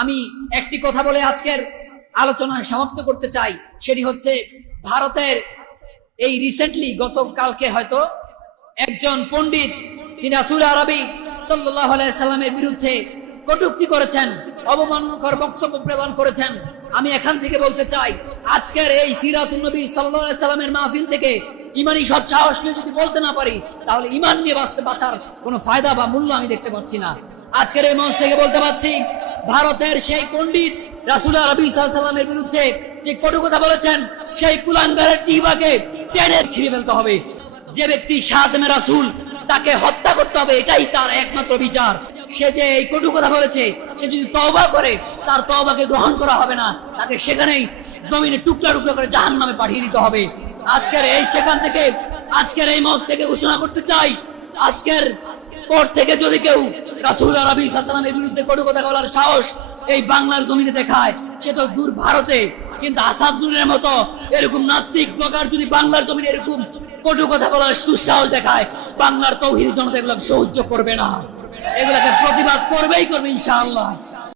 আমি একটি কথা বলে আজকের আলোচনা সমাপ্ত করতে চাই, সেটি হচ্ছে ভারতের এই রিসেন্টলি গতকালকে হয়তো একজন পণ্ডিত তিনি রাসূল আরবি সাল্লাল্লাহু আলাইহি সাল্লামের বিরুদ্ধে কটূক্তি করেছেন, অবমাননাকর বক্তব্য প্রদান করেছেন। আমি এখান থেকে বলতে চাই, আজকের এই সিরাতুন নবী সাল্লাল্লাহু আলাইহি সাল্লামের মাহফিল থেকে ইমানি সৎসাহস নিয়ে যদি বলতে না পারি, তাহলে ইমান নিয়ে বাঁচার কোনো ফায়দা বা মূল্য আমি দেখতে পাচ্ছি না। আজকের এই মঞ্চ থেকে বলতে পারছি, ভারতের সেই পণ্ডিত রাসূল আরবি সাল্লাল্লাহু আলাইহি সাল্লামের বিরুদ্ধে যে কটু কথা বলেছেন, সেই কুলাঙ্গারের জিহ্বাকে টেনে ছিঁড়ে ফেলতে হবে। যে ব্যক্তি শাহাদাতে রাসূল, তাকে হত্যা করতে হবে, এটাই তার একমাত্র বিচার। সে যে এই কটু কথা বলেছে, সে যদি তওবা করে, তার তওবাকে গ্রহণ করা হবে না, তাকে সেখানেই জমিনে টুকরা টুকরা করে জাহান্নামে পাঠিয়ে দিতে হবে। আজকের এই মঞ্চ থেকে ঘোষণা করতে চাই, আজকের পর থেকে যদি কেউ রাসূল আরবি সাল্লাল্লাহু আলাইহি সাল্লামের বিরুদ্ধে কটু কথা বলার সাহস এই বাংলার জমিনে দেখায়, সে তো দূর ভারতে, কিন্তু আসাদুলের মতো এরকম নাস্তিক ব্লগার যদি বাংলার জমিনে এরকম কটু কথা বলার দুঃসাহস দেখায়, বাংলার তৌহিদি জনতা এগুলো সহ্য করবে না, এগুলোকে প্রতিবাদ করবেই করবে ইনশাআল্লাহ।